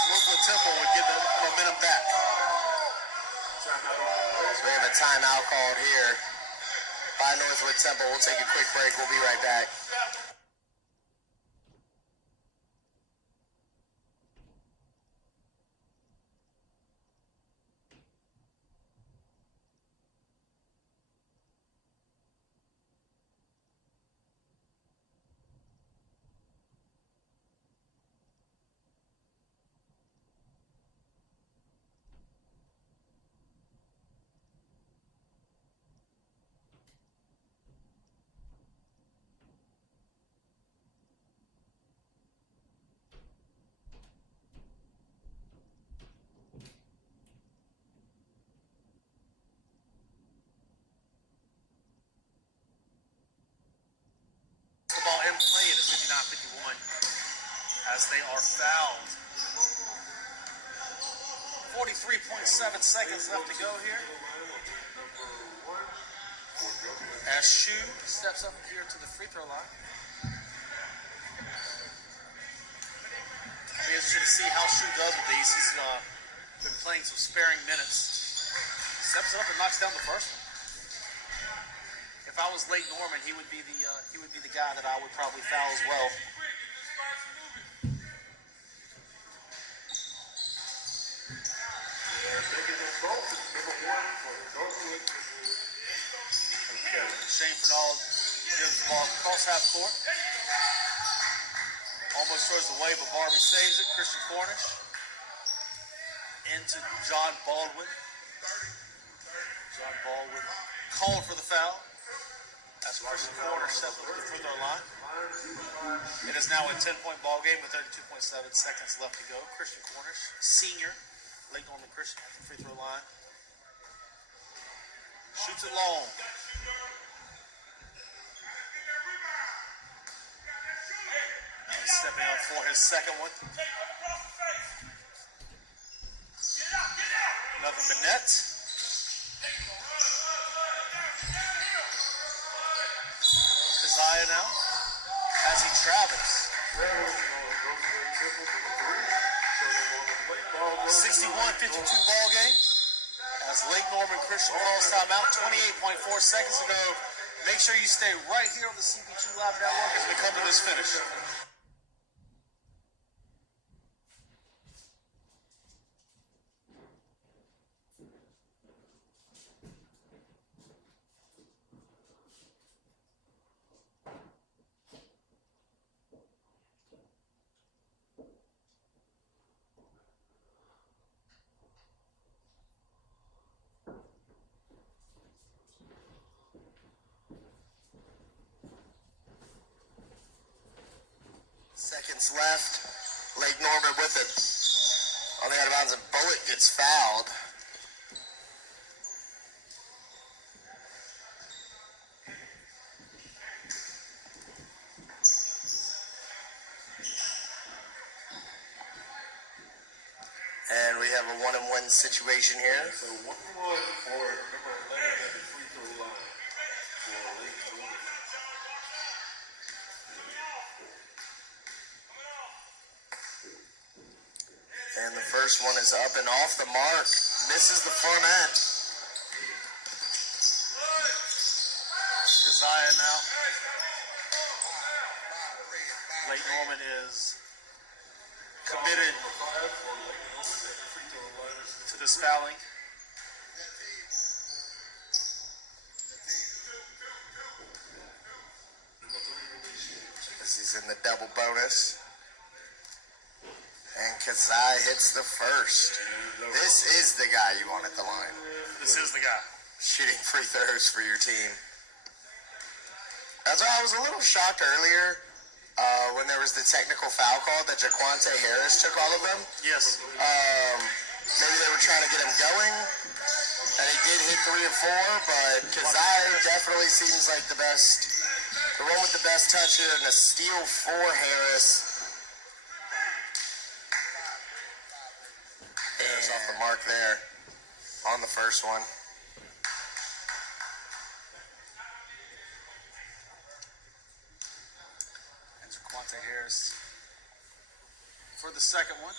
Northwood Temple would get the momentum back. So we have a timeout called here by Northwood Temple. We'll take a quick break. We'll be right back. The ball in play at 59-51 as they are fouled. 43.7 seconds left to go here. As Shu steps up here to the free throw line. I'll be interested to see how Shu does with these. He's been playing some sparing minutes. Steps it up and knocks down the first one. If I was Lake Norman, he would be the guy that I would probably foul as well. Shane Fernald gives the ball across half court. Almost throws it away, but Barbie saves it. Christian Cornish into John Baldwin. John Baldwin called for the foul. As Christian Cornish steps up to the free throw line. It is now a 10-point ball game with 32.7 seconds left to go. Christian Cornish, senior, Lake Norman Christian at the free throw line. Shoots it long. Now he's stepping up for his second one. Nothing but net. Keziah now. As he travels. 61-52 ball game. As Lake Norman Christian calls timeout. 28.4 seconds to go Make sure you stay right here on the CB2 Live Network as we come to this finish. Seconds left. Lake Norman with it. On the out of bounds, and Bullet gets fouled. And we have a 1-and-1 situation here. So 1-1 for number 11 at the free throw line for Lake Norman. And the first one is up and off the mark. Misses the front end. Keziah now. Lake Norman is committed Number 5 for Lake Norman at the free throw line is to this fouling. number 3 release. As he's in the double bonus. And Keziah hits the first. This is the guy you want at the line. This is the guy. Shooting free throws for your team. That's why I was a little shocked earlier when there was the technical foul call that Jaquante Harris took all of them. Yes. Maybe they were trying to get him going, and he did hit 3 of 4, but Keziah definitely seems like the one with the best touch here, and a steal for Harris. Harris off the mark there on the first one. And Jaquante Harris for the second one,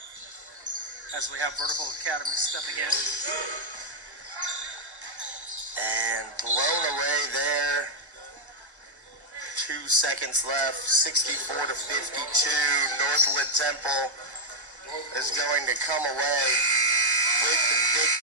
as we have Vertical Academy stepping in. And blown away there. 2 seconds left. 64 to 52. Northwood Temple is going to come away with the victory.